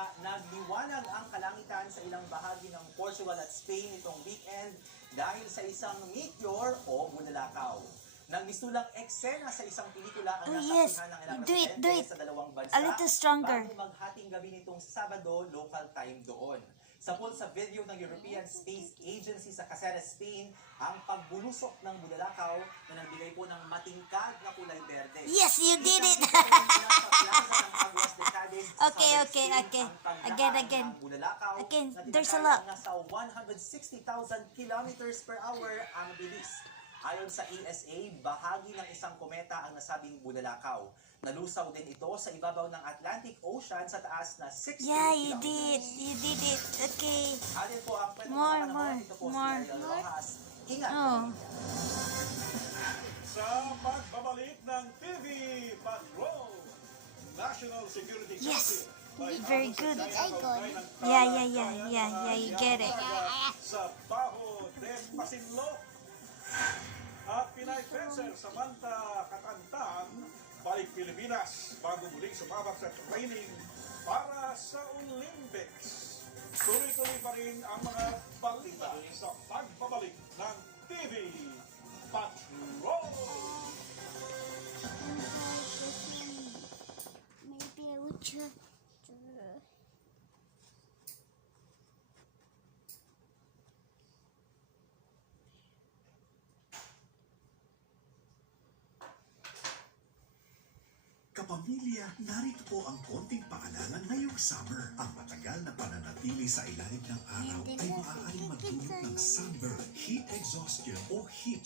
bansa, nagliwanag ang kalangitan sa ilang bahagi ng Portugal at Spain itong weekend dahil sa isang meteor o bulalakaw. Nang misulang eksena sa isang pelikula ang nasaksihan ng ilang residente sa dalawang bansa bago maghating gabi nitong Sabado local time doon. Sapol sa video ng European Space Agency sa Caceres, Spain, ang pagbulusok ng bulalakaw na nagbigay po ng matingkad na kulay berde. Yes, you did it! Okay. Again, there's a lot. Nasa 160,000 kilometers per hour ang bilis. Ayon sa ESA, bahagi ng isang kometa ang nasabing bulalakaw. Nalusaw din ito sa ibabaw ng Atlantic Ocean sa taas na 60 Yeah, you kilometers. did it. Okay. Alin po ang pwede More. Ito po si Ariel Rojas. Ingat. Sa pagbabalik ng TV Patrol, National Security Yes. Council. Very good. Yeah, you get it. Sa Baho de Masinloc at Pinay Fencer Samantha Kakantan, balik Pilipinas bago muling sumabak sa training para sa Olympics. Tuloy-tuloy pa rin ang mga balita sa pagbabalik ng TV Patrol. Maybe I would just... Kapamilya, narito po ang konting paalala ngayong summer. Ang matagal na pananatili sa ilalim ng araw ay maaaring magdulot ng sunburn, heat exhaustion o heat